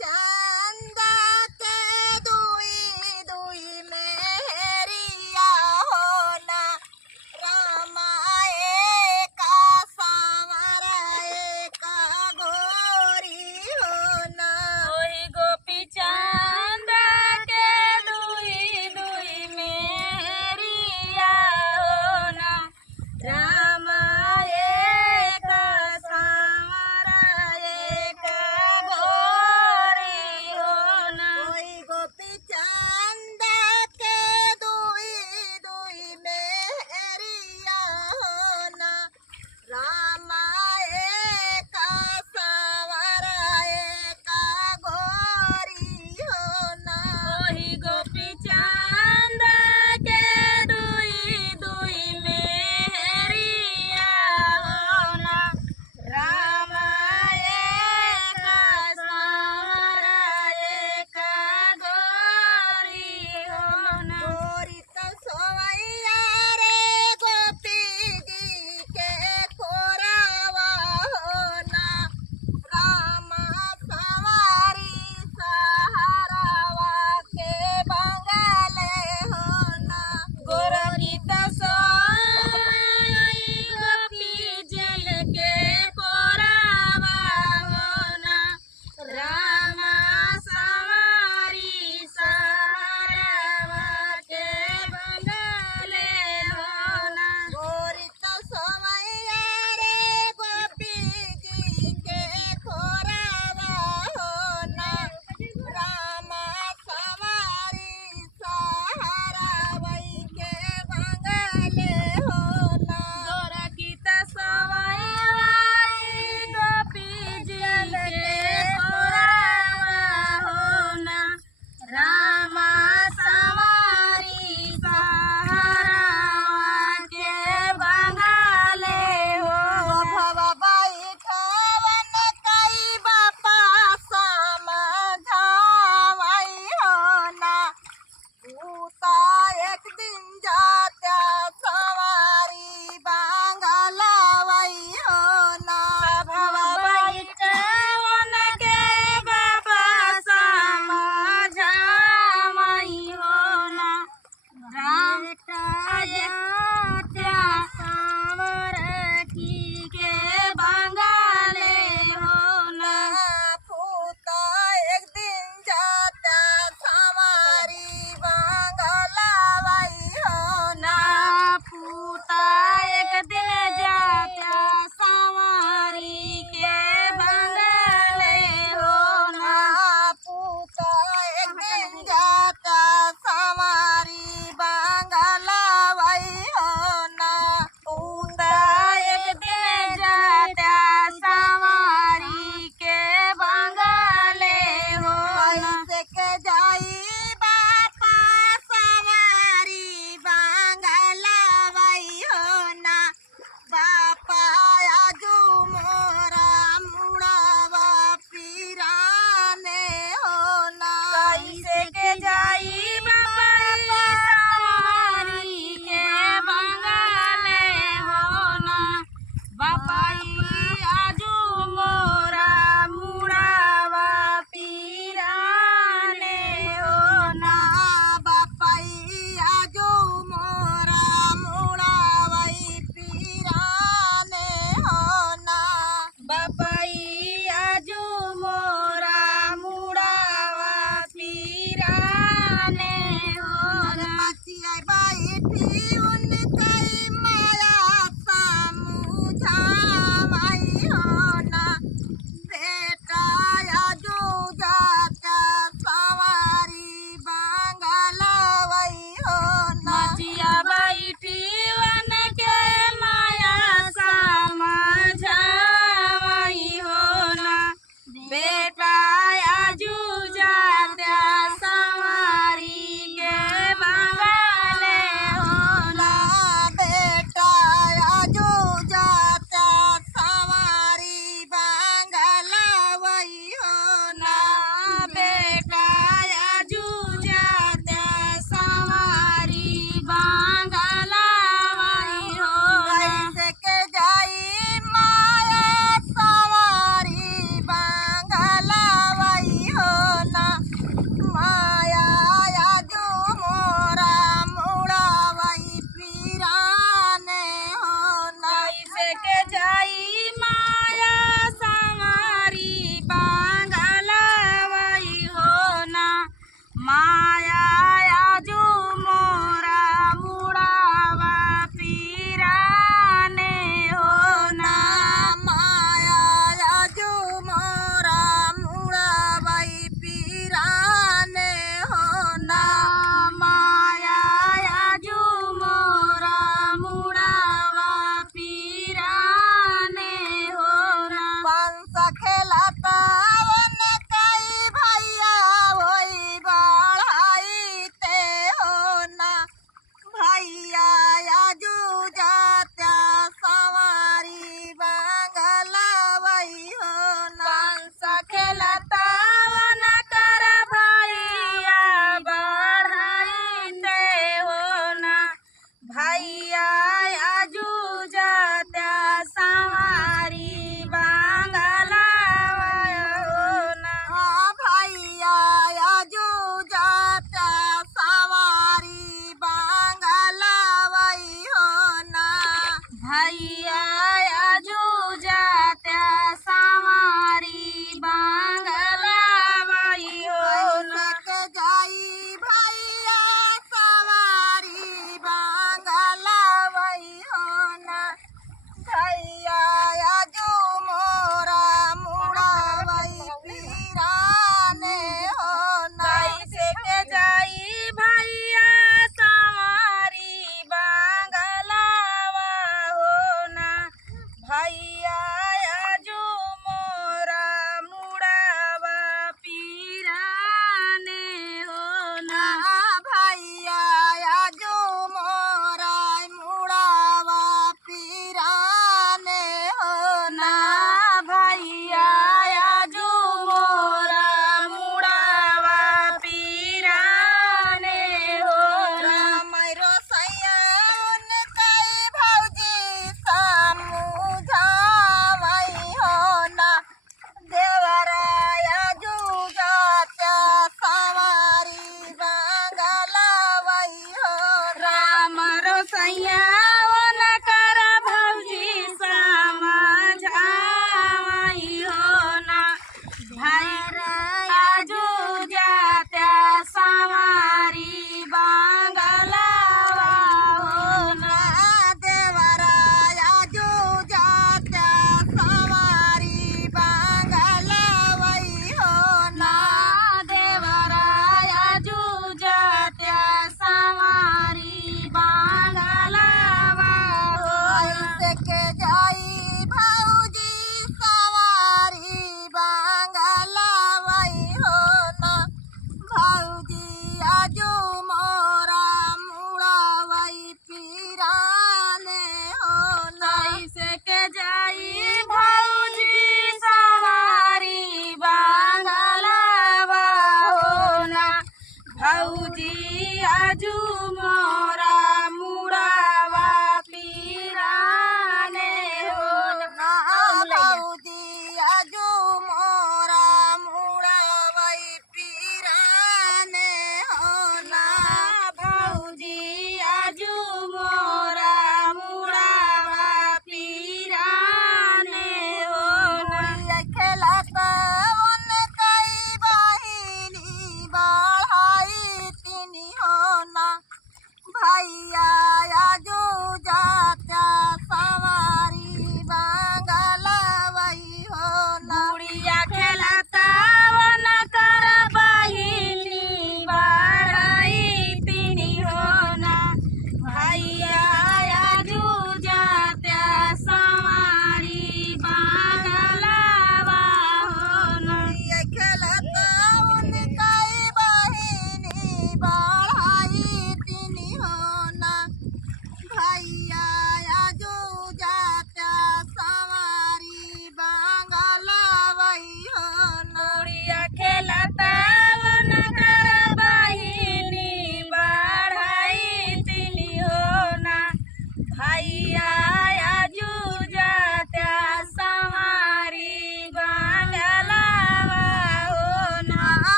चंदा के दुई दुई मेहरिया होना रामाए का सावराए का गोरी होना ओही गोपी चंदा के दुई दुई मेहरिया होना रामाए का सावराए का गोरी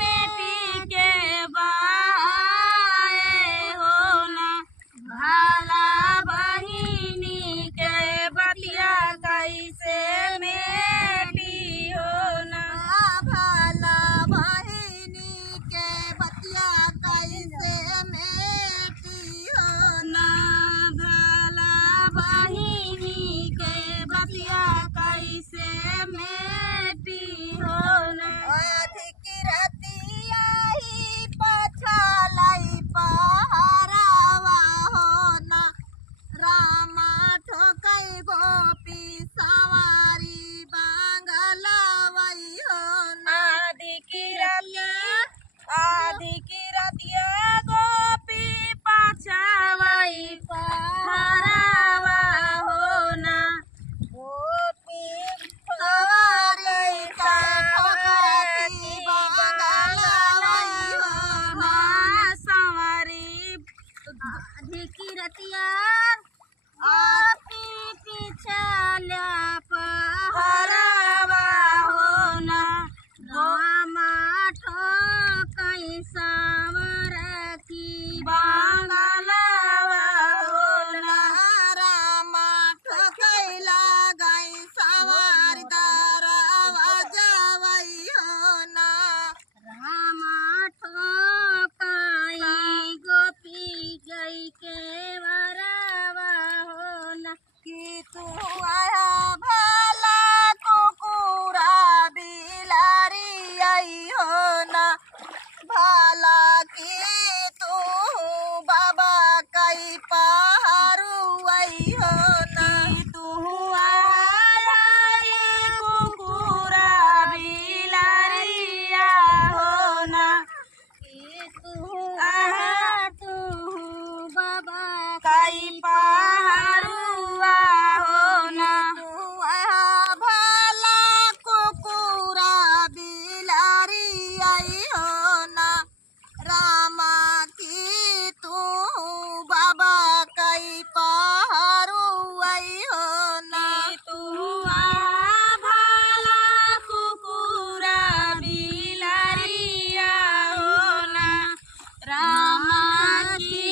मेटी के बाए हो ना भाला बहिनी के बतिया कैसे मेटी हो ना भाला बहिनी के बतिया कैसे मेटी हो ना भाला बहिनी के बतिया कैसे मेटी हो ना अधिक रतिया ही पछलाई पहरावा हो ना रामा ठोकै गोपी सवारी बांगलवई हो ना आदि की रतिया गोपी पाछावाई पहरावा हो ना गोपी सवारी ठोकती बांगलवई हो ना सवारी आदि की रतिया गोपी पिछला पहरावा हो ना रामा ठोकै सावर की बांगलवा हो ना रामा ठोकैला गई सवार दरवा जावई हो ना रामा ठोकै गोपी गई के वरवा हो ना कि तू आया भला कुकुरा बिलारी आई हो ना भला कि तू बाबा कई पहारू आई हो ना तू आई कुकुरा बिलारिया हो ना तू बाबा कई पहारुआ हो ना तू आया भला कुकुरा बिलारी आई हो ना रामा की तू बाबा कई पहारू आई हो ना तू भाला कुकुरा बिलारिया हो ना रामा की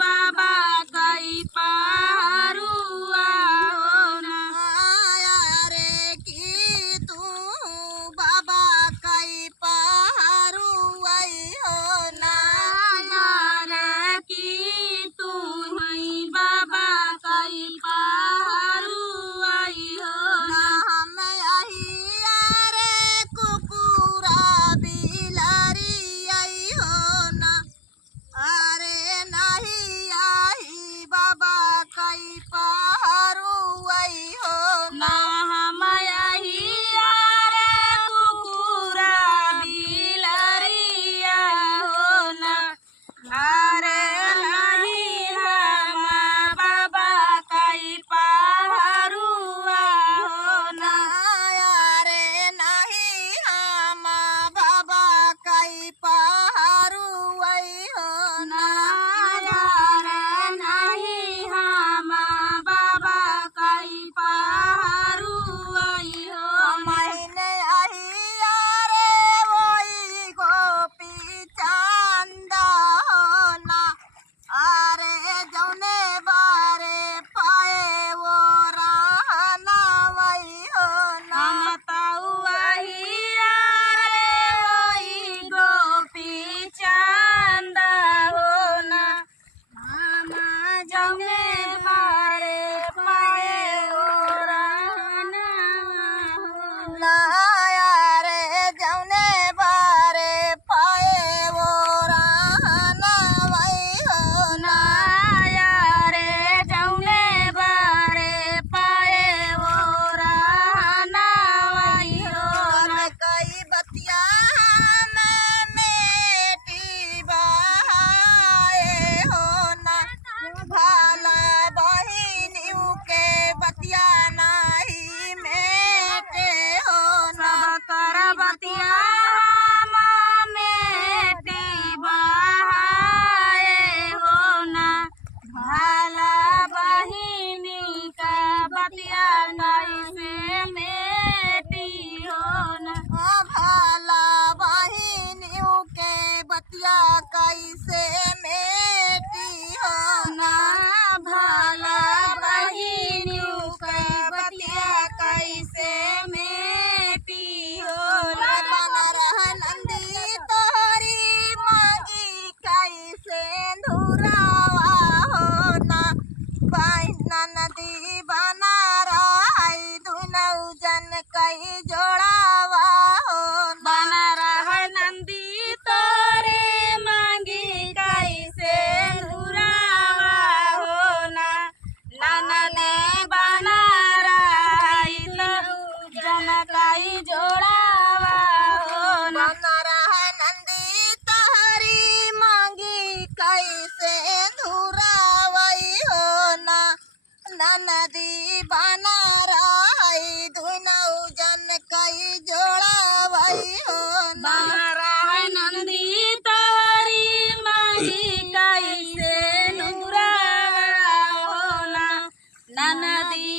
बाबा कई पहारुआ हो ना आया रे कि तू बाबा कई पहारू आई हो ना यार की तू हई बाबा कई पहारुआ हो ना हम आई रे कुकुरा बिलारी आई हो ना अरे नहीं आई बाबा कई पहारू आई हो ना हम आई रे कुकुरा बिलारिया हो ना अरे नहीं हम बाबा कई पहारुआ हो ना आया रे नहीं हम बाबा कई पहारू आई हो ना यार नहीं हम बाबा कई पहारुआ हो ना महीने आई रे वही गोपी चांदा हो ना अरे जौने बारे पाए वो रहना वही हो ना हम ताऊआही रे वही गोपी चांदा हो ना नदी बना रही दुनौ जन कई जोड़ा भई हो ना बारह नंदी तोरी माही कैसे नुरावा होला ननदी